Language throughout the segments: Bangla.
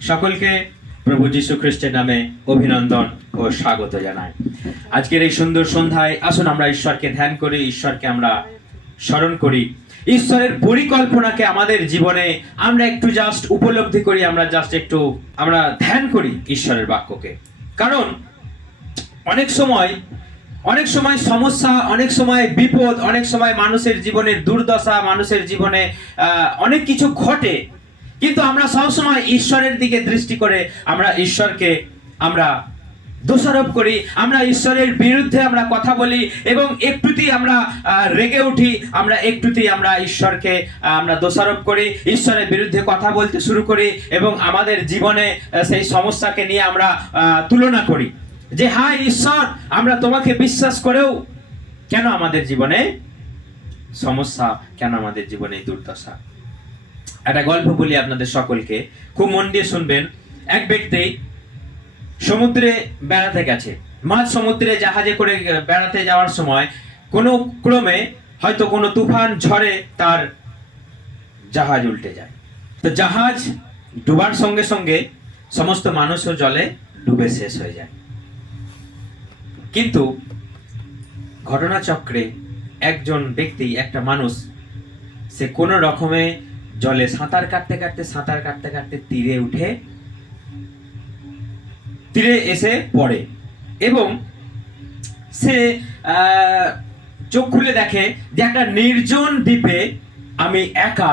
সকলকে প্রভু যীশু খ্রিস্টের নামে অভিনন্দন ও স্বাগত জানাই। আজকের এই সুন্দর সন্ধ্যায় আসুন আমরা ঈশ্বরকে ধ্যান করি, ঈশ্বরকে আমরা স্মরণ করি। ঈশ্বরের পরিকল্পনাকে আমাদের জীবনে আমরা একটু জাস্ট উপলব্ধি করি, আমরা জাস্ট একটু আমরা ধ্যান করি ঈশ্বরের বাক্যকে। কারণ অনেক সময় অনেক সময় সমস্যা, অনেক সময় বিপদ, অনেক সময় মানুষের জীবনের দুর্দশা, মানুষের জীবনে অনেক কিছু ঘটে। কিন্তু আমরা সবসময় ঈশ্বরের দিকে দৃষ্টি করে আমরা ঈশ্বরকে আমরা দোষারোপ করি, আমরা ঈশ্বরের বিরুদ্ধে আমরা কথা বলি এবং একটুতেই আমরা রেগে উঠি, আমরা একটুতেই আমরা ঈশ্বরকে আমরা দোষারোপ করি, ঈশ্বরের বিরুদ্ধে কথা বলতে শুরু করি এবং আমাদের জীবনে সেই সমস্যাকে নিয়ে আমরা তুলনা করি। যে হাই ঈশ্বর, আমরা তোমাকে বিশ্বাস করেও কেন আমাদের জীবনে সমস্যা, কেন আমাদের জীবনে দুর্দশা? একটা গল্প বলি আপনাদের সকলকে। খুব মন দিয়ে শুনবেন। এক ব্যক্তি সমুদ্রে বেড়াতে গেছে। মাঝ সমুদ্রে জাহাজে করে বেড়াতে যাওয়ার সময় কোনো ক্রমে হয়তো কোনো তুফান, ঝড়ে তার জাহাজ উল্টে যায়। তো জাহাজ ডুবার সঙ্গে সঙ্গে সমস্ত মানুষও জলে ডুবে শেষ হয়ে যায়। কিন্তু ঘটনাচক্রে একজন ব্যক্তি, একটা মানুষ, সে কোনো রকমে জলে সাঁতার কাটতে কাটতে, সাঁতার কাটতে কাটতে তীরে উঠে, তীরে এসে পড়ে। এবং সে চোখ খুলে দেখে যে একটা নির্জন দ্বীপে আমি একা,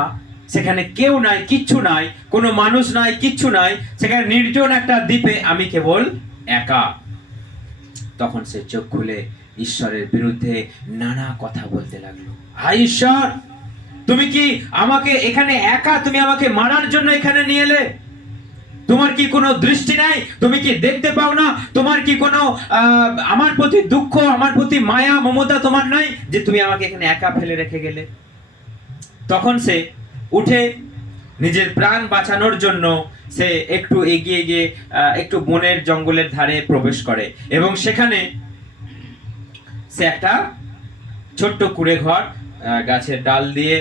সেখানে কেউ নাই, কিচ্ছু নাই, কোনো মানুষ নাই, কিচ্ছু নাই, সেখানে নির্জন একটা দ্বীপে আমি কেবল একা। তখন সে চোখ খুলে ঈশ্বরের বিরুদ্ধে নানা কথা বলতে লাগল। হাই ঈশ্বর! তুমি কি আমাকে এখানে একা তুমি আমাকে মারার জন্য এখানে নিয়ে এলে? তোমার কি কোনো দৃষ্টি নাই? তুমি কি দেখতে পাও না? তোমার কি কোনো আমার প্রতি দুঃখ, আমার প্রতি মায়া, মমতা তোমার নাই যে তুমি আমাকে এখানে একা ফেলে রেখে গেলে? তখন সে উঠে নিজের প্রাণ বাঁচানোর জন্য সে একটু এগিয়ে গিয়ে একটু বনের জঙ্গলের ধারে প্রবেশ করে এবং সেখানে সে একটা ছোট্ট কুড়ে ঘর গাছের ডাল দিয়ে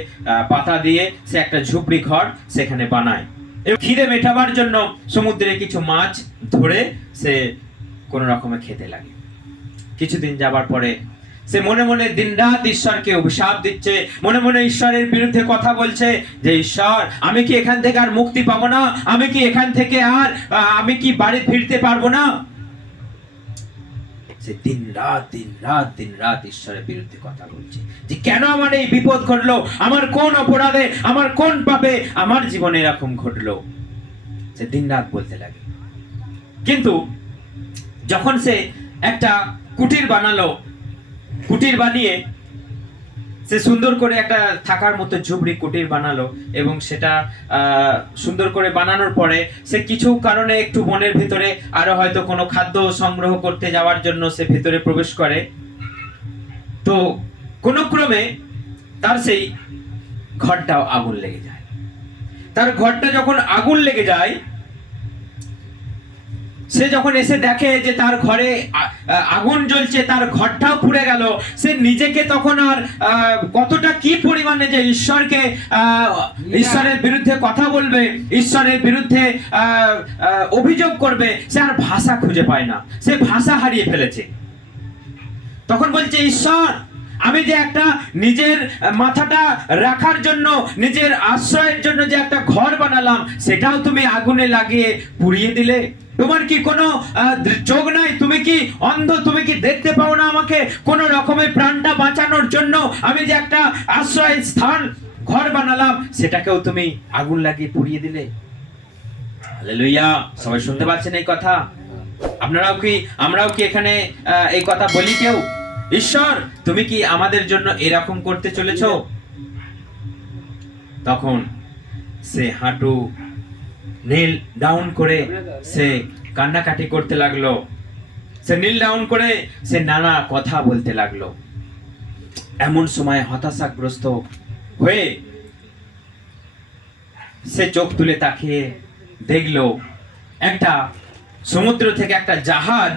পাতা দিয়ে সে একটা ঝুপড়ি ঘর সেখানে বানায়। এবং খিদে মেটাবার জন্য সমুদ্রে কিছু মাছ ধরে সে কোনো রকমে খেতে লাগে। কিছুদিন যাবার পরে সে মনে মনে দিনরাত ঈশ্বরকে অভিশাপ দিচ্ছে, মনে মনে ঈশ্বরের বিরুদ্ধে কথা বলছে যে, ঈশ্বর, আমি কি এখান থেকে আর মুক্তি পাবো না? আমি কি এখান থেকে আর আমি কি বাড়ি ফিরতে পারব না? সে দিন রাত দিন রাত দিন রাত ঈশ্বরের বিরুদ্ধে কথা বলছে। যে কেন আমার এই বিপদ ঘটলো? আমার কোন অপরাধে? আমার কোন পাপে? আমার জীবনে এরকম ঘটলো। সে দিন রাত বলতে লাগে। কিন্তু যখন সে একটা কুটির বানালো, কুটির বানিয়ে সে সুন্দর করে একটা থাকার মতো ঝুবড়ি কুটির বানালো এবং সেটা সুন্দর করে বানানোর পরে সে কিছু কারণে একটু বনের ভিতরে আরও হয়তো কোনো খাদ্য সংগ্রহ করতে যাওয়ার জন্য সে ভিতরে প্রবেশ করে। তো কোনো ক্রমে তার সেই ঘরটাও আগুন লেগে যায়। তার ঘরটা যখন আগুন লেগে যায় সে যখন এসে দেখে যে তার ঘরে আগুন জ্বলছে, তার ঘরটাও পুড়ে গেল, সে নিজেকে তখন আর কতটা কি পরিমাণে যে ঈশ্বরকে ঈশ্বরের বিরুদ্ধে কথা বলবে, ঈশ্বরের বিরুদ্ধে অভিযোগ করবে, সে আর ভাষা খুঁজে পায় না। সে ভাষা হারিয়ে ফেলেছে। তখন বলছে, ঈশ্বর, আমি যে একটা নিজের মাথাটা রাখার জন্য, নিজের আশ্রয়ের জন্য যে একটা ঘর বানালাম, সেটাও তুমি আগুনে লাগিয়ে পুড়িয়ে দিলে? তোমার কি কোনো চোখ নাই? তুমি কি অন্ধ? তুমি কি দেখতে পাও না আমাকে? কোন রকমের প্রাণটা বাঁচানোর জন্য আমি যে একটা আশ্রয় স্থান, ঘর বানালাম, সেটাকেও তুমি আগুন লাগিয়ে পুড়িয়ে দিলে? হালেলুয়া। সবাই শুনতে পাচ্ছেন এই কথা? আপনারাও কি, আমরাও কি এখানে এই কথা বলি কেউ? ঈশ্বর, তুমি কি আমাদের জন্য এরকম করতে চলেছো? তখন সে হাঁটু নীল ডাউন করে সে কান্নাকাটি করতে লাগল। সে নীল ডাউন করে সে নানা কথা বলতে লাগল। এমন সময় হতাশাগ্রস্ত হয়ে সে চোখ তুলে তাকিয়ে দেখল, একটা সমুদ্র থেকে একটা জাহাজ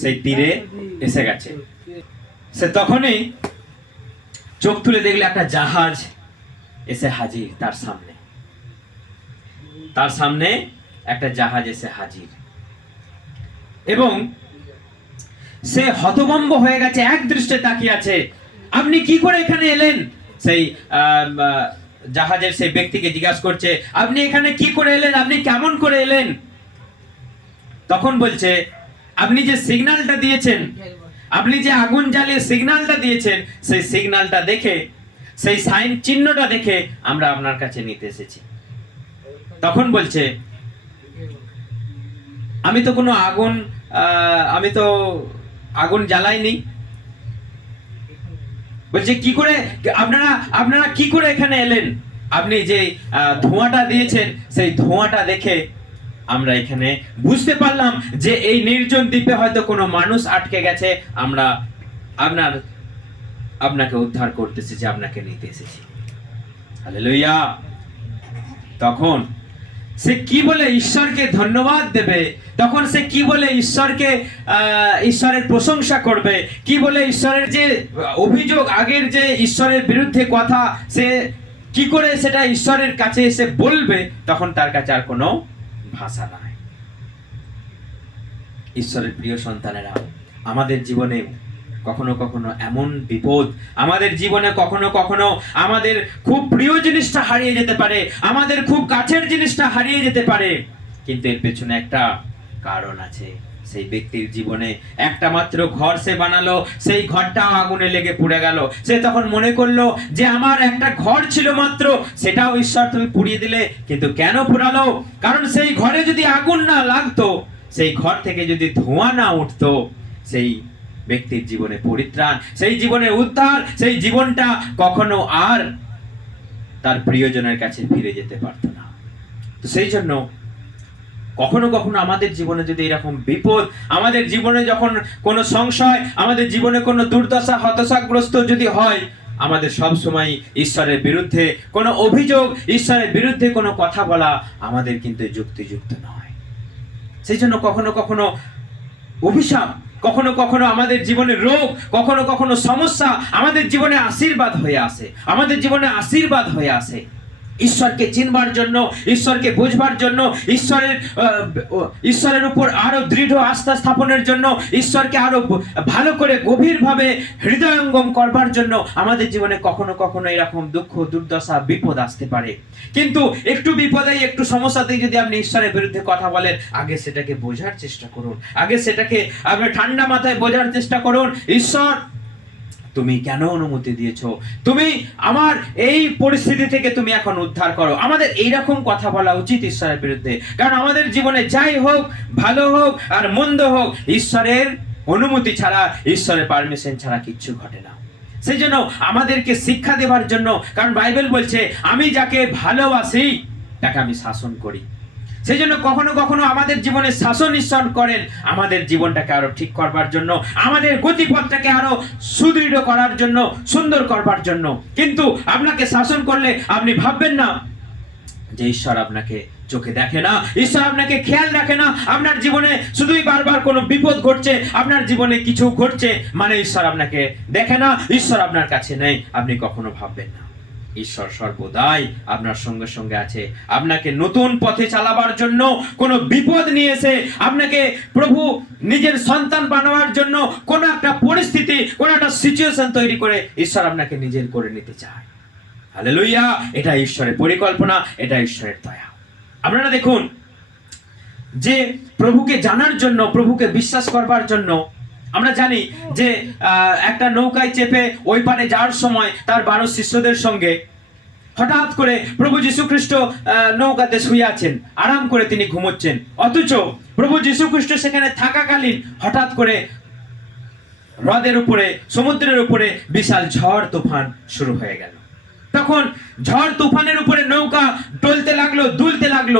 সেই তীরে এসে গেছে। সে তখনই চোখ তুলে দেখল একটা জাহাজ এসে হাজির তার সামনে। তার সামনে একটা জাহাজ এসে হাজির। এবং সে হতভম্ব হয়ে গেছে, এক দৃষ্টে তাকিয়ে আছে। আপনি কি করে এখানে এলেন? সেই জাহাজের সেই ব্যক্তিকে জিজ্ঞাসা করছে, আপনি এখানে কি করে এলেন? আপনি কেমন করে এলেন? তখন বলছে, আপনি যে সিগন্যালটা দিয়েছেন, আপনি যে আগুন জ্বালিয়ে সিগন্যালটা দিয়েছেন, সেই সিগন্যালটা দেখে, সেই সাইন চিহ্নটা দেখে আমরা আপনার কাছে নিতে এসেছি। তখন বলছে, আমি তো কোনো আগুন আমি তো আগুন জ্বালাইনি। বলছে, কি করে, আপনারা আপনারা কি করে এখানে এলেন? আপনি যে ধোঁয়াটা দিয়েছেন, সেই ধোঁয়াটা দেখে আমরা এখানে বুঝতে পারলাম যে এই নির্জন দ্বীপে হয়তো কোনো মানুষ আটকে গেছে। আমরা আপনার, আপনাকে উদ্ধার করতেছি, যে আপনাকে নিতে এসেছি। তখন সে কি বলে ঈশ্বরকে ধন্যবাদ দেবে? তখন সে কি বলে ঈশ্বরকে ঈশ্বরের প্রশংসা করবে? কি বলে ঈশ্বরের যে অভিযোগ, আগের যে ঈশ্বরের বিরুদ্ধে কথা, সে কি করে সেটা ঈশ্বরের কাছে এসে বলবে? তখন তার কাছে আর কোনো ভাষা নাই। ঈশ্বরের প্রিয় সন্তানেরা, আমাদের জীবনে কখনো কখনো এমন বিপদ আমাদের জীবনে কখনো কখনো আমাদের খুব প্রিয় জিনিসটা হারিয়ে যেতে পারে, আমাদের খুব কাছের জিনিসটা হারিয়ে যেতে পারে। কিন্তু এর পেছনে একটা কারণ আছে। সেই ব্যক্তির জীবনে একটা মাত্র ঘর সে বানালো, সেই ঘরটাও আগুনে লেগে পুড়ে গেল। সে তখন মনে করল যে আমার একটা ঘর ছিল মাত্র, সেটাও ঈশ্বর তুমি পুড়িয়ে দিলে, কিন্তু কেন পুরালো কারণ সেই ঘরে যদি আগুন না লাগতো, সেই ঘর থেকে যদি ধোঁয়া না উঠতো, সেই ব্যক্তির জীবনে পরিত্রাণ, সেই জীবনের উদ্ধার, সেই জীবনটা কখনো আর তার প্রিয়জনের কাছে ফিরে যেতে পারতো না। তো সেই জন্য কখনো কখনো আমাদের জীবনে যদি এরকম বিপদ, আমাদের জীবনে যখন কোনো সংশয়, আমাদের জীবনে কোনো দুর্দশা, হতাশাগ্রস্ত যদি হয়, আমাদের সব সময় ঈশ্বরের বিরুদ্ধে কোনো অভিযোগ, ঈশ্বরের বিরুদ্ধে কোনো কথা বলা আমাদের কিন্তু যুক্তিযুক্ত নয়। সেই জন্য কখনো কখনো অভিশাপ কখনো কখনো আমাদের জীবনে রোগ, কখনো কখনো সমস্যা আমাদের জীবনে আশীর্বাদ হয়ে আসে, আমাদের জীবনে আশীর্বাদ হয়ে আসে। ঈশ্বরকে চিনবার জন্য, ঈশ্বরকে বুঝবার জন্য, ঈশ্বরের ঈশ্বরের উপর আরও দৃঢ় আস্থা স্থাপনের জন্য, ঈশ্বরকে আরও ভালো করে গভীরভাবে হৃদয়ঙ্গম করবার জন্য আমাদের জীবনে কখনো কখনো এরকম দুঃখ, দুর্দশা, বিপদ আসতে পারে। কিন্তু একটু বিপদে একটু সমস্যাতেই যদি আপনি ঈশ্বরের বিরুদ্ধে কথা বলেন, আগে সেটাকে বোঝার চেষ্টা করুন। আগে সেটাকে আপনি ঠান্ডা মাথায় বোঝার চেষ্টা করুন, ঈশ্বর তুমি কেন অনুমতি দিয়েছ? তুমি আমার এই পরিস্থিতি থেকে তুমি এখন উদ্ধার করো। আমাদের এইরকম কথা বলা উচিত ঈশ্বরের বিরুদ্ধে। কারণ আমাদের জীবনে যাই হোক, ভালো হোক আর মন্দ হোক, ঈশ্বরের অনুমতি ছাড়া, ঈশ্বরের পারমিশন ছাড়া কিচ্ছু ঘটে না। সেই জন্য আমাদেরকে শিক্ষা দেবার জন্য, কারণ বাইবেল বলছে, আমি যাকে ভালোবাসি, তাকে আমি শাসন করি। সেই জন্য কখনো কখনো আমাদের জীবনে শাসন ঈশ্বর করেন, আমাদের জীবনটাকে আরও ঠিক করবার জন্য, আমাদের গতিপথটাকে আরও সুদৃঢ় করার জন্য, সুন্দর করবার জন্য। কিন্তু আপনাকে শাসন করলে আপনি ভাববেন না যে ঈশ্বর আপনাকে চোখে দেখে না, ঈশ্বর আপনাকে খেয়াল রাখে না, আপনার জীবনে শুধুই বারবার কোনো বিপদ ঘটছে, আপনার জীবনে কিছু ঘটছে মানে ঈশ্বর আপনাকে দেখে না, ঈশ্বর আপনার কাছে নেই, আপনি কখনো ভাববেন না। ঈশ্বর সর্বদাই আপনার সঙ্গে সঙ্গে আছে। আপনাকে নতুন পথে চালাবার জন্য কোনো বিপদ নিয়ে এসে আপনাকে প্রভু নিজের সন্তান বানাবার জন্য কোনো একটা পরিস্থিতি, কোনো একটা সিচুয়েশন তৈরি করে ঈশ্বর আপনাকে নিজের করে নিতে চায়। হালে লইয়া এটা ঈশ্বরের পরিকল্পনা, এটা ঈশ্বরের দয়া। আপনারা দেখুন, যে প্রভুকে জানার জন্য, প্রভুকে বিশ্বাস করবার জন্য আমরা জানি যে একটা নৌকায় চেপে ওই পারে যাওয়ার সময় তার বারো শিষ্যদের সঙ্গে হঠাৎ করে প্রভু যীশু খ্রিস্ট আহ, নৌকাতে শুয়ে আছেন। আরাম করে তিনি ঘুমোচ্ছেন। অথচ প্রভু যীশু খ্রিস্ট সেখানে থাকাকালীন হঠাৎ করে হ্রদের উপরে সমুদ্রের উপরে বিশাল ঝড় তুফান শুরু হয়ে গেল। তখন ঝড় তুফানের উপরে নৌকা টলতে লাগল দুলতে লাগল।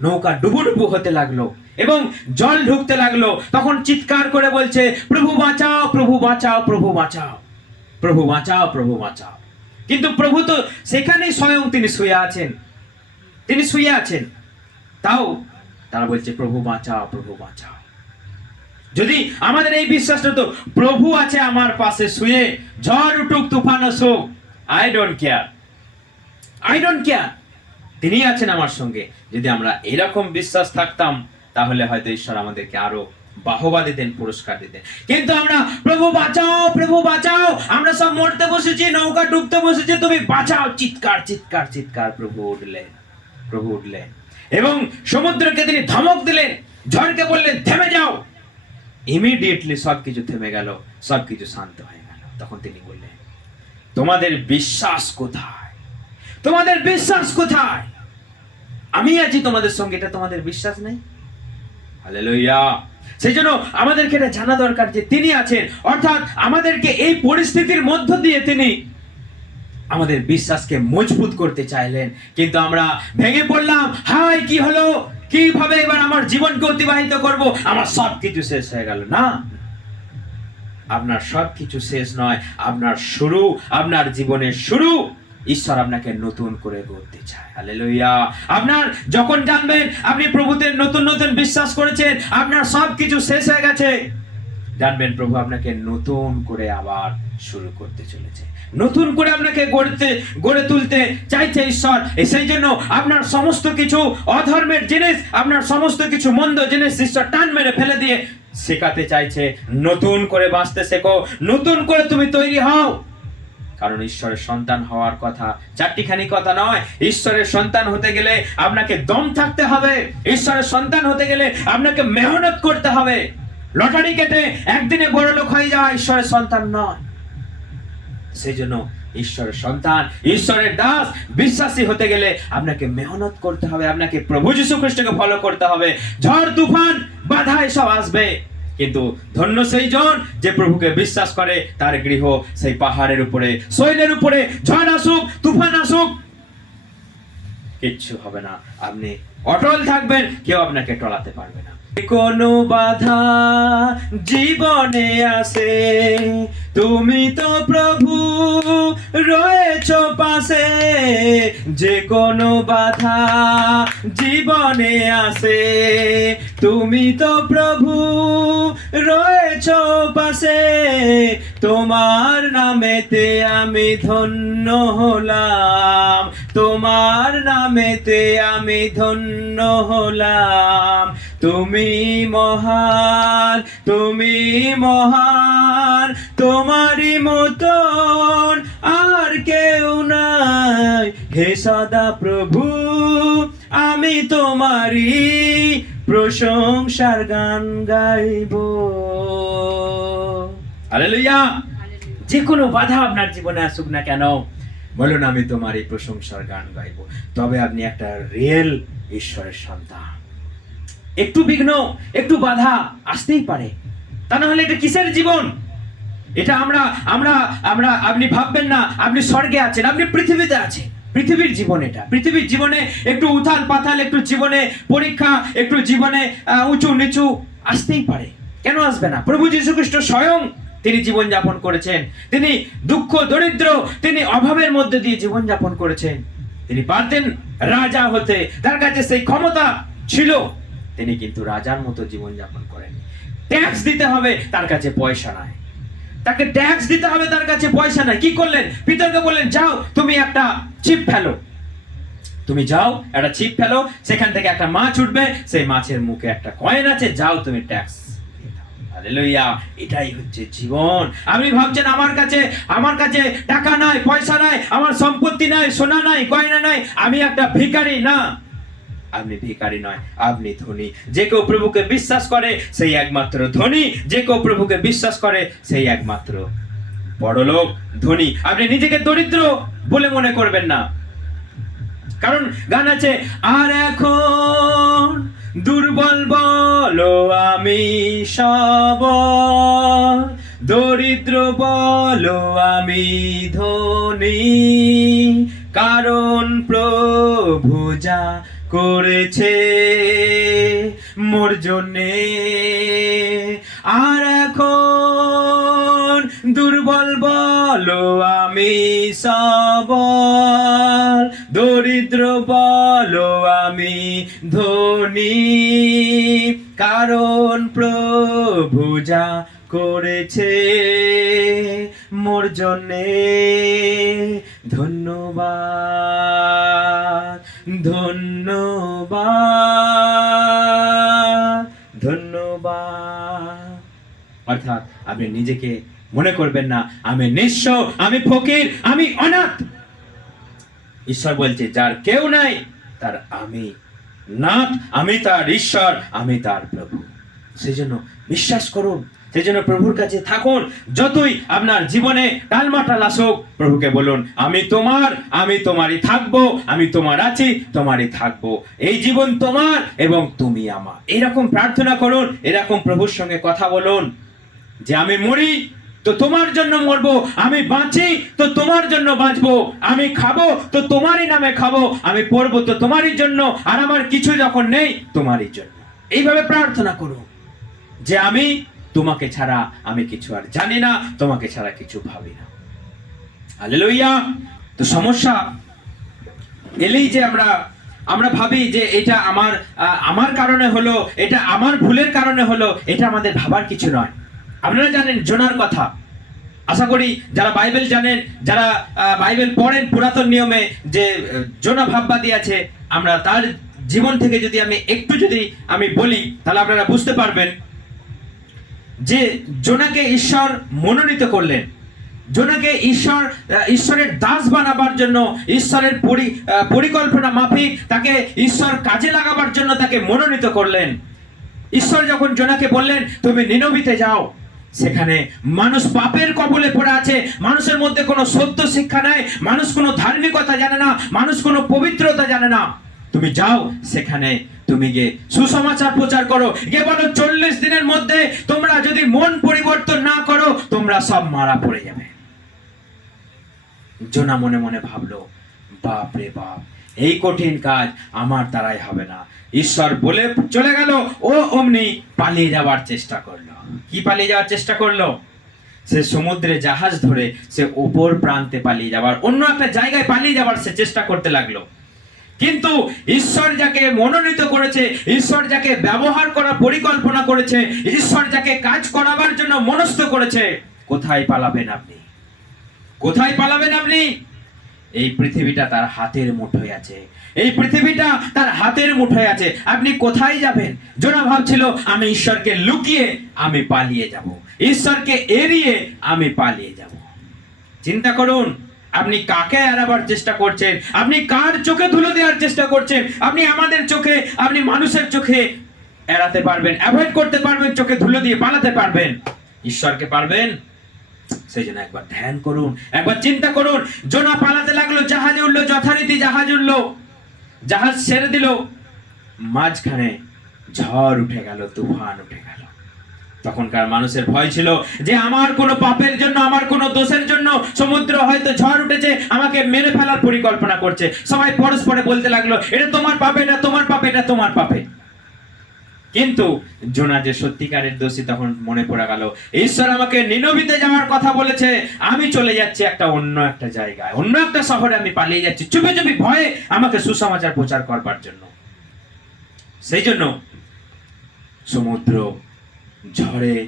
নৌকা ডুবু ডুবু হতে লাগল। এবং জল ঢুকতে লাগল। তখন চিৎকার করে বলছে, প্রভু বাঁচাও প্রভু বাঁচাও প্রভু বাঁচাও প্রভু বাঁচাও প্রভু বাঁচাও। কিন্তু প্রভু তো সেখানেই স্বয়ং তিনি শুয়ে আছেন। তিনি শুয়ে আছেন। তাও তারা বলছে, প্রভু বাঁচাও প্রভু বাঁচাও। যদি আমাদের এই বিশ্বাসটা তো প্রভু আছে আমার পাশে শুয়ে, ঝড় উঠুক, তুফান আসুক I don't care I don't care তিনি আছেন আমার সঙ্গে। যদি আমরা এরকম বিশ্বাস থাকতাম তাহলে হয়তো ঈশ্বর আমাদেরকে আরও বাহবা দিতেন, পুরস্কার দিতেন। কিন্তু আমরা, প্রভু বাঁচাও প্রভু বাঁচাও, আমরা সব মরতে বসেছি, নৌকা ডুবতে বসেছি, তুমি বাঁচাও। চিৎকার চিৎকার চিৎকার প্রভু উঠলেন প্রভু উঠলেন। এবং সমুদ্রকে তিনি ধমক দিলেন, ঝড়কে বললেন, থেমে যাও! ইমিডিয়েটলি সবকিছু থেমে গেল, সবকিছু শান্ত হয়ে গেল। তখন তিনি বললেন, তোমাদের বিশ্বাস কোথায়? তোমাদের বিশ্বাস কোথায়? আমি আছি তোমাদের সঙ্গে, এটা তোমাদের বিশ্বাস নেই? হালেলুয়া সেই জন্য আমাদেরকে এটা জানা দরকার যে তিনি আছেন। অর্থাৎ আমাদেরকে এই পরিস্থিতির মধ্য দিয়ে তিনি আমাদের বিশ্বাসকে মজবুত করতে চাইলেন। কিন্তু আমরা ভেঙে পড়লাম। হাই কি হলো? কীভাবে এবার আমার জীবনকে অতিবাহিত করব? আমার সব কিছু শেষ হয়ে গেল। না। আপনার সব কিছু শেষ নয়। আপনার শুরু, আপনার জীবনের শুরু। ঈশ্বর আপনাকে নতুন করে গড়তে চায়। হালেলুয়া আপনার যখন জানবেন, আপনি প্রভুতে নতুন নতুন বিশ্বাস করেছেন, আপনার সব কিছু শেষ হয়ে গেছে। জানবেন প্রভু আপনাকে নতুন করে আবার শুরু করতে চলেছে। নতুন করে আপনাকে গড়তে, গড়ে তুলতে চাইছে ঈশ্বর। সেই জন্য আপনার সমস্ত কিছু অধর্মের জিনিস, আপনার সমস্ত কিছু মন্দ জিনিস ঈশ্বর টান মেরে ফেলে দিয়ে শেখাতে চাইছে। নতুন করে বাঁচতে শেখো। নতুন করে তুমি তৈরি হও। কারণ ঈশ্বরের সন্তান হওয়ার কথা চারটিখানি কথা নয়। ঈশ্বরের সন্তান হতে গেলে আপনাকে দম থাকতে হবে। ঈশ্বরের সন্তান হতে গেলে আপনাকে মেহনত করতে হবে। লটারি কেটে একদিনে বড় লোক হয়ে যাওয়া ঈশ্বরের সন্তান নয়। সেই জন্য ঈশ্বরের সন্তান, ঈশ্বরের দাস, বিশ্বাসী হতে গেলে আপনাকে মেহনত করতে হবে। আপনাকে প্রভু যীশু খ্রিস্টকে ফলো করতে হবে। ঝড়, তুফান বাধা এসব আসবে। কিন্তু ধন্য সেই জন যে প্রভুকে বিশ্বাস করে, তার গৃহ সেই পাহাড়ের উপরে, শৈলের উপরে, ঝড় আসুক, তুফান আসুক। কিচ্ছু হবে না। আপনি অটল থাকবেন, কেউ আপনাকে টলাতে পারবে না। কোনো বাধা জীবনে আসে তুমি তো প্রভু, রয়েছ পাশে। যে কোনো বাধা জীবনে আসে তুমি তো প্রভু, রয়েছ পাশে। তোমার নামেতে আমি ধন্য হলাম। তোমার নামেতে আমি ধন্য হলাম। তুমি মহান তুমি মহান তোমারই মতন আর কেউ নাই। হে সদা প্রভু আমি তোমারই প্রশংসার গান গাইব। হালেলুয়া। যে কোনো বাধা আপনার জীবনে আসুক না কেন বলুন আমি তোমার এই প্রশংসার গান গাইব। তবে আপনি একটা রিয়েল ঈশ্বরের সন্তান। একটু বিঘ্ন, একটু বাধা আসতেই পারে। তা না হলে এটা কিসের জীবন? এটা আমরা আমরা আমরা, আপনি ভাববেন না, আপনি স্বর্গে আছেন, আপনি পৃথিবীতে আছেন। পৃথিবীর জীবন এটা। পৃথিবীর জীবনে একটু উথাল পাতাল একটু জীবনে পরীক্ষা, একটু জীবনে উঁচু নিচু আসতেই পারে। কেন আসবে না? প্রভু যীশু খ্রিস্ট স্বয়ং তিনি জীবন যাপন করেছেন। তিনি দুঃখ, দরিদ্র, তিনি অভাবের মধ্যে দিয়ে জীবন যাপন করেছেন। তিনি পারতেন রাজা হতে। তার কাছে সেই ক্ষমতা ছিল। তিনি কিন্তু রাজার মতো জীবন যাপন করেন। ট্যাক্স দিতে হবে, তার কাছে পয়সা নাই। তাকে ট্যাক্স দিতে হবে, তার কাছে পয়সা নাই। কি করলেন? পিতরকে বললেন, যাও, তুমি একটা চিপ ফেলো। তুমি যাও, একটা ছিপ ফেলো। সেখান থেকে একটা মাছ উঠবে। সেই মাছের মুখে একটা কয়েন আছে। যাও, তুমি ট্যাক্স এটাই হচ্ছে জীবন। আপনি ভাবছেন, আমার কাছে আমার কাছে টাকা নাই, পয়সা নাই, আমার সম্পত্তি নাই, সোনা নাই, গয়না নাই, আমি একটা ভিখারি, না। আপনি ভিখারি নয়, আপনি ধনী। যে কেউ প্রভুকে বিশ্বাস করে, সেই একমাত্র ধনী। যে কেউ প্রভুকে বিশ্বাস করে, সেই একমাত্র বড়লোক, ধনী। আপনি নিজেকে দরিদ্র বলে মনে করবেন না। কারণ গান আছে, আর এখন দুর্বল বলো আমি সবল দরিদ্র বলো আমি ধনী। কারণ প্রভু যা করেছে মোর জন্যে। আর এখন দুর্বল বলো আমি সবল, দরিদ্র বলো আমি ধনী। কারণ প্রভু যা করেছে মোর জন্যে ধন্যবাদ। ধন্যবাদ। ধন্যবাদ। অর্থাৎ আপনি নিজেকে মনে করবেন না, আমি নিঃস্ব, আমি ফকির, আমি অনাথ। ঈশ্বর বলছে, যার কেউ নাই, তার আমি নাথ, আমি তার ঈশ্বর, আমি তার প্রভু। সেই জন্য বিশ্বাস করুন সেই জন্য প্রভুর কাছে থাকুন। যতই আপনার জীবনে টালমাটাল আসুক প্রভুকে বলুন, আমি তোমার, আমি তোমারই থাকব, আমি তোমার আছি, তোমারই থাকব। এই জীবন তোমার এবং তুমি আমার। এরকম প্রার্থনা করুন, এরকম প্রভুর সঙ্গে কথা বলুন। যে আমি মরি, তো তোমার জন্য মরবো। আমি বাঁচি, তো তোমার জন্য বাঁচবো। আমি খাব, তো তোমারই নামে খাব। আমি পড়ব, তো তোমারই জন্য। আর আমার কিছু যখন নেই, তোমারই জন্য। এইভাবে প্রার্থনা করো যে আমি তোমাকে ছাড়া আমি কিছু আর জানি না, তোমাকে ছাড়া কিছু ভাবি না। হালেলুইয়া তো সমস্যা এলেই যে আমরা আমরা ভাবি যে এটা আমার আমার কারণে হলো, এটা আমার ভুলের কারণে হলো, এটা আমাদের ভাবার কিছু নয়। আপনারা জানেন জোনার কথা। আশা করি যারা বাইবেল জানেন, যারা বাইবেল পড়েন পুরাতন নিয়মে যে জোনা ভাববাদী আছে, আমরা তার জীবন থেকে যদি আমি একটু যদি আমি বলি, তাহলে আপনারা বুঝতে পারবেন যে জোনাকে ঈশ্বর মনোনীত করলেন, জোনাকে ঈশ্বর ঈশ্বরের দাস বানাবার জন্য, ঈশ্বরের পরি পরিকল্পনা মাফিক, তাকে ঈশ্বর কাজে লাগাবার জন্য তাকে মনোনীত করলেন। ঈশ্বর যখন জোনাকে বললেন, তুমি নিনবিতে যাও। সেখানে মানুষ পাপের কবলে পড়ে আছে। মানুষের মধ্যে কোনো সত্য শিক্ষা নাই। মানুষ কোনো ধার্মিকতা জানে না। মানুষ কোনো পবিত্রতা জানে না। তুমি যাও, সেখানে তুমি গিয়ে সুসমাচার প্রচার করো। গিয়ে বলো, চল্লিশ দিনের মধ্যে তোমরা যদি মন পরিবর্তন না করো, তোমরা সব মারা পড়ে যাবে। জোনা মনে মনে ভাবলো, বাপ রে বাপ, এই কঠিন কাজ আমার দ্বারাই হবে না। ঈশ্বর বলে চলে গেল, ও অমনি পালিয়ে যাওয়ার চেষ্টা করল। কি পালিয়ে যাওয়ার চেষ্টা করল? সে সমুদ্রে জাহাজ ধরে সে ওপর প্রান্তে পালিয়ে যাওয়ার, অন্য একটা জায়গায় পালিয়ে যাওয়ার সে চেষ্টা করতে লাগল। কিন্তু ঈশ্বর যাকে মনোনীত করেছে, ঈশ্বর যাকে ব্যবহার করার পরিকল্পনা করেছে, ঈশ্বর যাকে কাজ করাবার জন্য মনস্থ করেছে, কোথায় পালাবেন আপনি? কোথায় পালাবেন আপনি? এই পৃথিবীটা তার হাতের মুঠোয় আছে। এই পৃথিবীটা তার হাতের মুঠোয় আছে। আপনি কোথায় যাবেন? জোনা ভাবছিল, আমি ঈশ্বরকে লুকিয়ে আমি পালিয়ে যাব। ঈশ্বরকে এড়িয়ে আমি পালিয়ে যাব। চিন্তা করুন আপনি কাকে এড়াবার চেষ্টা করছেন? আপনি কার চোখে ধুলো দেওয়ার চেষ্টা করছেন? আপনি আমাদের চোখে, আপনি মানুষের চোখে এড়াতে পারবেন অ্যাভয়েড করতে পারবেন, চোখে ধুলো দিয়ে পালাতে পারবেন। ঈশ্বরকে পারবেন? সেই জন্য একবার ধ্যান করুন, একবার চিন্তা করুন, জোনা পালাতে লাগল, জাহাজে উঠল, যথারীতি জাহাজ উঠল, জাহাজ ছেড়ে দিল, মাঝখানে ঝড় উঠে গেল, তুফান উঠে গেল। তখনকার মানুষের ভয় ছিল যে আমার কোনো পাপের জন্য, আমার কোনো দোষের জন্য সমুদ্র হয়তো ঝড় উঠেছে, আমাকে মেরে ফেলার পরিকল্পনা করছে। সবাই পরস্পরে বলতে লাগল, এটা তোমার পাপে এটা তোমার পাপে এটা তোমার পাপে। কিন্তু জোনা যে সত্যিকারের দোষী তখন মনে পড়ে গেল, ঈশ্বর আমাকে নিনবিতে যাওয়ার কথা বলেছে, আমি চলে যাচ্ছি একটা অন্য একটা জায়গায়, অন্য একটা শহরে আমি পালিয়ে যাচ্ছি। চুপি চুপি ভয়ে আমাকে সুসমাচার প্রচার করবার জন্য। সেই জন্য সমুদ্র ঝড়ে,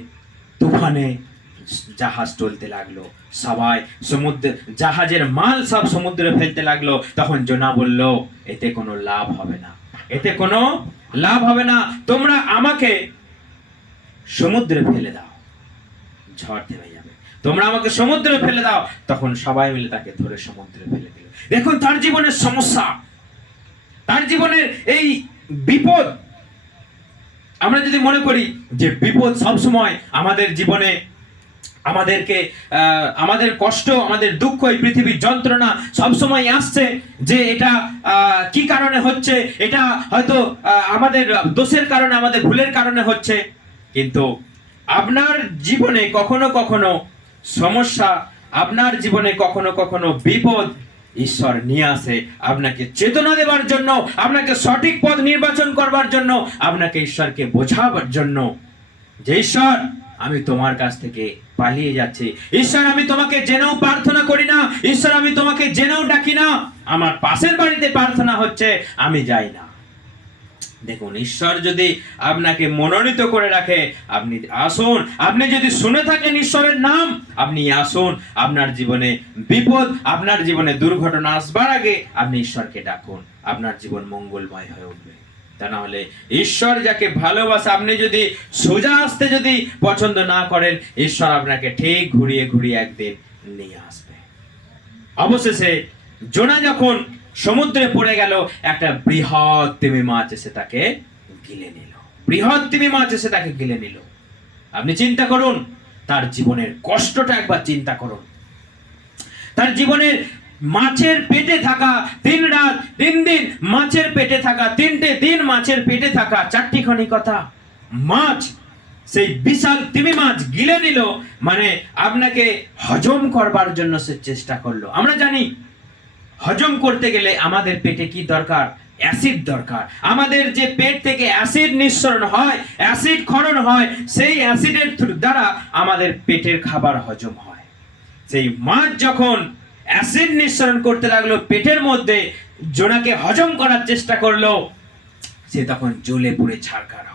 তুফানে জাহাজ চলতে লাগল। সবাই সমুদ্র, জাহাজের মাল সব সমুদ্রে ফেলতে লাগল। তখন জোনা বলল, এতে কোনো লাভ হবে না। এতে কোনো লাভ হবে না। তোমরা আমাকে সমুদ্রে ফেলে দাও। ঝড় থেমে যাবে। তোমরা আমাকে সমুদ্রে ফেলে দাও। তখন সবাই মিলে তাকে ধরে সমুদ্রে ফেলে দিল। দেখুন, তার জীবনের সমস্যা। তার জীবনের এই বিপদ আমরা যদি মনে করি যে বিপদ সব সময় আমাদের জীবনে, আমাদেরকে আমাদের কষ্ট, আমাদের দুঃখ, এই পৃথিবীর যন্ত্রণা সব সময় আসছে যে এটা কি কারণে হচ্ছে, এটা হয়তো আমাদের দোষের কারণে, আমাদের ভুলের কারণে হচ্ছে। কিন্তু আপনার জীবনে কখনো কখনো সমস্যা, আপনার জীবনে কখনো কখনো বিপদ ঈশ্বর নিয়ে আসে আপনাকে চেতনা দেবার জন্য, আপনাকে সঠিক পথ নির্বাচন করবার জন্য, আপনাকে ঈশ্বরকে বোঝাবার জন্য। যে ঈশ্বর, আমি তোমার কাছ থেকে পালিয়ে যাচ্ছি। ঈশ্বর, আমি তোমাকে জেনেও প্রার্থনা করি না। ঈশ্বর, আমি তোমাকে জেনেও ডাকি না। আমার পাশের বাড়িতে প্রার্থনা হচ্ছে, আমি যাই না। দেখুন, ঈশ্বর যদি আপনাকে মনোনীত করে রাখে, আপনি আসুন। আপনি যদি শুনে থাকেন ঈশ্বরের নাম, আপনি আসুন। আপনার জীবনে বিপদ, আপনার জীবনে দুর্ঘটনা আসবার আগে আপনি ঈশ্বরকে ডাকুন। আপনার জীবন মঙ্গলময় হয়ে উঠবে। তা না হলে ঈশ্বর যাকে ভালোবাসে, আপনি যদি সোজা আসতে যদি পছন্দ না করেন, ঈশ্বর আপনাকে ঠিক ঘুরিয়ে ঘুরিয়ে একদিন নিয়ে আসবে। অবশেষে জোনা যখন সমুদ্রে পড়ে গেল একটা বৃহৎ তিমি মাছ এসে তাকে গিলে নিল। বৃহৎ তিমি মাছ এসে তাকে গিলে নিল। আপনি চিন্তা করুন, তার জীবনের কষ্টটা একবার চিন্তা করুন। তার জীবনের মাছের পেটে থাকা তিন রাত তিন দিন মাছের পেটে থাকা, তিনটে দিন মাছের পেটে থাকা চারটি খনি কথা। মাছ, সেই বিশাল তিমি মাছ গিলে নিল মানে আপনাকে হজম করবার জন্য সে চেষ্টা করল। আমরা জানি হজম করতে গেলে আমাদের পেটে কি দরকার? অ্যাসিড দরকার। আমাদের যে পেট থেকে অ্যাসিড নিঃসরণ হয়, অ্যাসিড ক্ষরণ হয়, সেই অ্যাসিডের দ্বারা আমাদের পেটের খাবার হজম হয়। সেই মাছ যখন অ্যাসিড নিঃসরণ করতে লাগল, পেটের মধ্যে জোনাকে হজম করার চেষ্টা করল, সে তখন জ্বলে পুড়ে ছাড়কার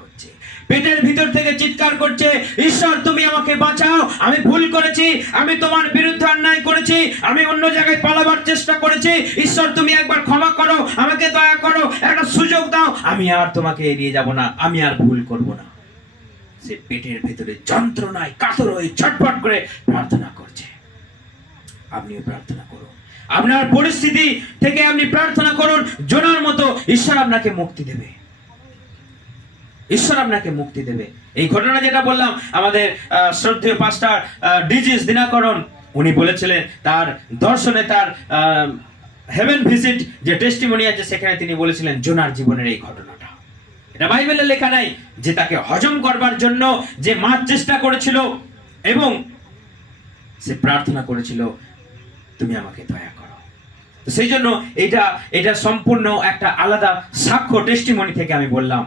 পেটের ভিতর থেকে চিৎকার করছে, ঈশ্বর, তুমি আমাকে বাঁচাও। আমি ভুল করেছি, আমি তোমার বিরুদ্ধে অন্যায় করেছি, আমি অন্য জায়গায় পালাবার চেষ্টা করেছি। ঈশ্বর, তুমি একবার ক্ষমা করো, আমাকে দয়া করো, একটা সুযোগ দাও। আমি আর তোমাকে এড়িয়ে যাব না, আমি আর ভুল করব না। সে পেটের ভেতরে যন্ত্রণায় কাতর হয়ে ছটফট করে প্রার্থনা করছে। আপনিও প্রার্থনা করুন। আপনার পরিস্থিতি থেকে আপনি প্রার্থনা করুন, জোনার মতো ঈশ্বর আপনাকে মুক্তি দেবে। ঈশ্বর আপনাকে মুক্তি দেবে। এই ঘটনা যেটা বললাম, আমাদের শ্রদ্ধেয় পাস্টার ডিজিস দিনাকরণ, উনি বলেছিলেন, তার দর্শনে তার হেভেন ভিজিট যে টেস্টিমনি আছে, সেখানে তিনি বলেছিলেন, জোনার জীবনের এই ঘটনাটা। এটা বাইবেলে লেখা নাই যে তাকে হজম করবার জন্য যে মাছ চেষ্টা করেছিল এবং সে প্রার্থনা করেছিল, তুমি আমাকে দয়া করো। সেই জন্য এটা এটা সম্পূর্ণ একটা আলাদা সাক্ষ্য টেস্টিমনি থেকে আমি বললাম।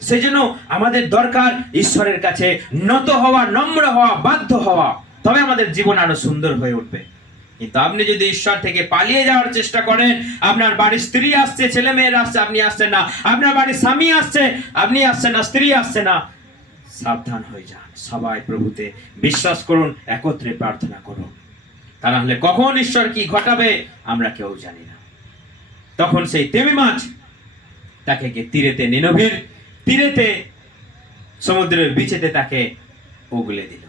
সেই জন্য আমাদের দরকার ঈশ্বরের কাছে নত হওয়া, নম্র হওয়া, বাধ্য হওয়া। তবে আমাদের জীবন আরও সুন্দর হয়ে উঠবে। কিন্তু আপনি যদি ঈশ্বর থেকে পালিয়ে যাওয়ার চেষ্টা করেন, আপনার বাড়ির স্ত্রী আসছে, ছেলে মেয়ের আসছে, আপনি আসছেন না। আপনার বাড়ির স্বামী আসছে, আপনি আসছেন না, স্ত্রী আসছে না। সাবধান হয়ে যান। সবাই প্রভুতে বিশ্বাস করুন, একত্রে প্রার্থনা করুন। তা না হলে কখন ঈশ্বর কি ঘটাবে, আমরা কেউ জানি না। তখন সেই তেমি মাছ তাকে গিয়ে তীরেতে নিনভীর তীরেতে, সমুদ্রের বিচেতে তাকে উগলে দিল,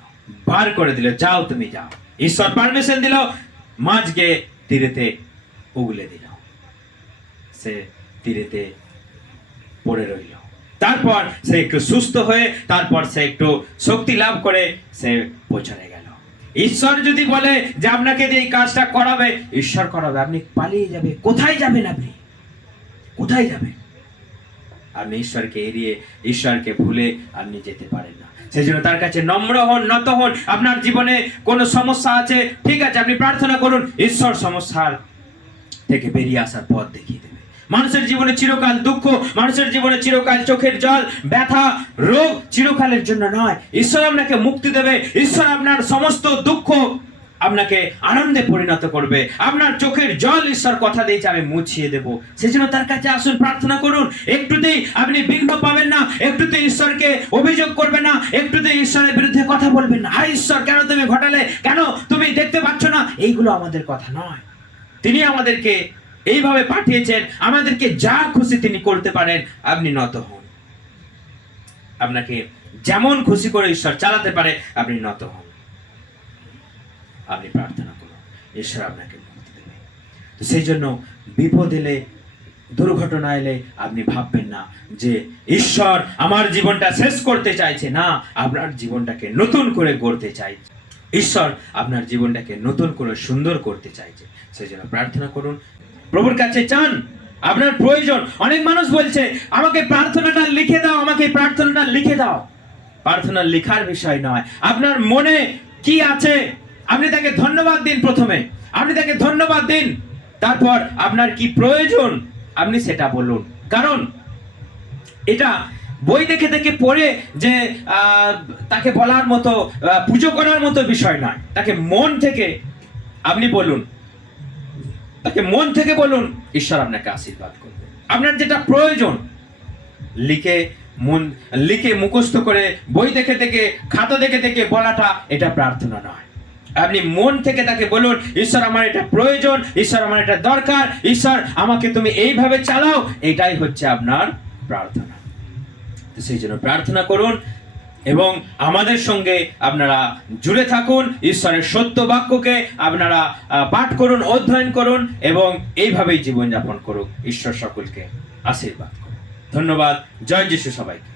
বার করে দিল, যাও তুমি, যাও। ঈশ্বর পারমিশন দিল, মাছকে তীরেতে উগলে দিল। সে তীরেতে পড়ে রইল। তারপর সে একটু সুস্থ হয়ে, তারপর সে একটু শক্তি লাভ করে সে পৌঁছানে গেল। ঈশ্বর যদি বলে যে আপনাকে যে এই কাজটা করাবে, ঈশ্বর করাবে, আপনি পালিয়ে যাবে। কোথায় যাবেন আপনি? কোথায় যাবেন? আপনি ঈশ্বরকে এড়িয়ে ঈশ্বরকে ভুলে আপনি যেতে পারেন না। সেই জন্য তার কাছে নম্র হন, নত হন। আপনার জীবনে কোনো সমস্যা আছে, ঠিক আছে, আপনি প্রার্থনা করুন, ঈশ্বর সমস্যার থেকে বেরিয়ে আসার পথ দেখিয়ে দেবে। মানুষের জীবনে চিরকাল দুঃখ, মানুষের জীবনে চিরকাল চোখের জল, ব্যথা, রোগ চিরকালের জন্য নয়। ঈশ্বর আপনাকে মুক্তি দেবে, ঈশ্বর আপনার সমস্ত দুঃখ আপনাকে আনন্দে পরিণত করবে। আপনার চোখের জল ঈশ্বর কথা দিয়েছে, আমি মুছিয়ে দেব। সেজন্য তার কাছে আসুন, প্রার্থনা করুন। একটুতেই আপনি বিঘ্ন পাবেন না একটুতে ঈশ্বরকে অভিযোগ করবেন না একটুতে ঈশ্বরের বিরুদ্ধে কথা বলবেন না। হাই ঈশ্বর, কেন তুমি ঘটালে? কেন তুমি দেখতে পাচ্ছ না? এইগুলো আমাদের কথা নয়। তিনি আমাদেরকে এইভাবে পাঠিয়েছেন, আমাদেরকে যা খুশি তিনি করতে পারেন, আপনি নত হন। আপনাকে যেমন খুশি করে ঈশ্বর চালাতে পারে, আপনি নত হন। আপনি প্রার্থনা করুন। ঈশ্বর আপনাকে মুক্তি দেবে। তো সেই জন্য বিপদ এলে, দুর্ঘটনা এলে আপনি ভাববেন না যে, ঈশ্বর আমার জীবনটা শেষ করতে চাইছে। না, আপনার জীবনটাকে নতুন করে গড়তে চাইছে ঈশ্বর আপনার জীবনটাকে নতুন করে সুন্দর করতে চাইছে। সেই জন্য প্রার্থনা করুন। প্রভুর কাছে চান, আপনার প্রয়োজন। অনেক মানুষ বলছে, আমাকে প্রার্থনাটা লিখে দাও, আমাকে প্রার্থনাটা লিখে দাও। প্রার্থনা লেখার বিষয় নয়। আপনার মনে কি আছে? আপনি তাকে ধন্যবাদ দিন প্রথমে। আপনি তাকে ধন্যবাদ দিন। তারপর আপনার কি প্রয়োজন, আপনি সেটা বলুন। কারণ এটা বই দেখে দেখে পড়ে যে তাকে বলার মতো পুজো করার মতো বিষয় নয়। তাকে মন থেকে আপনি বলুন। তাকে মন থেকে বলুন, ঈশ্বর আপনাকে আশীর্বাদ করবে। আপনার যেটা প্রয়োজন, লিখে মন, লিখে মুখস্থ করে বই দেখে দেখে, খাতা দেখে দেখে বলাটা এটা প্রার্থনা নয়। আপনি মন থেকে তাকে বলুন, ঈশ্বর, আমার এটা প্রয়োজন, ঈশ্বর, আমার এটা দরকার, ঈশ্বর, আমাকে তুমি এইভাবে চালাও। এটাই হচ্ছে আপনার প্রার্থনা। তো সেই জন্য প্রার্থনা করুন এবং আমাদের সঙ্গে আপনারা জুড়ে থাকুন, ঈশ্বরের সত্য বাক্যকে আপনারা পাঠ করুন, অধ্যয়ন করুন এবং এইভাবেই জীবনযাপন করুন ঈশ্বর সকলকে আশীর্বাদ করুন ধন্যবাদ, জয় যিশু সবাইকে।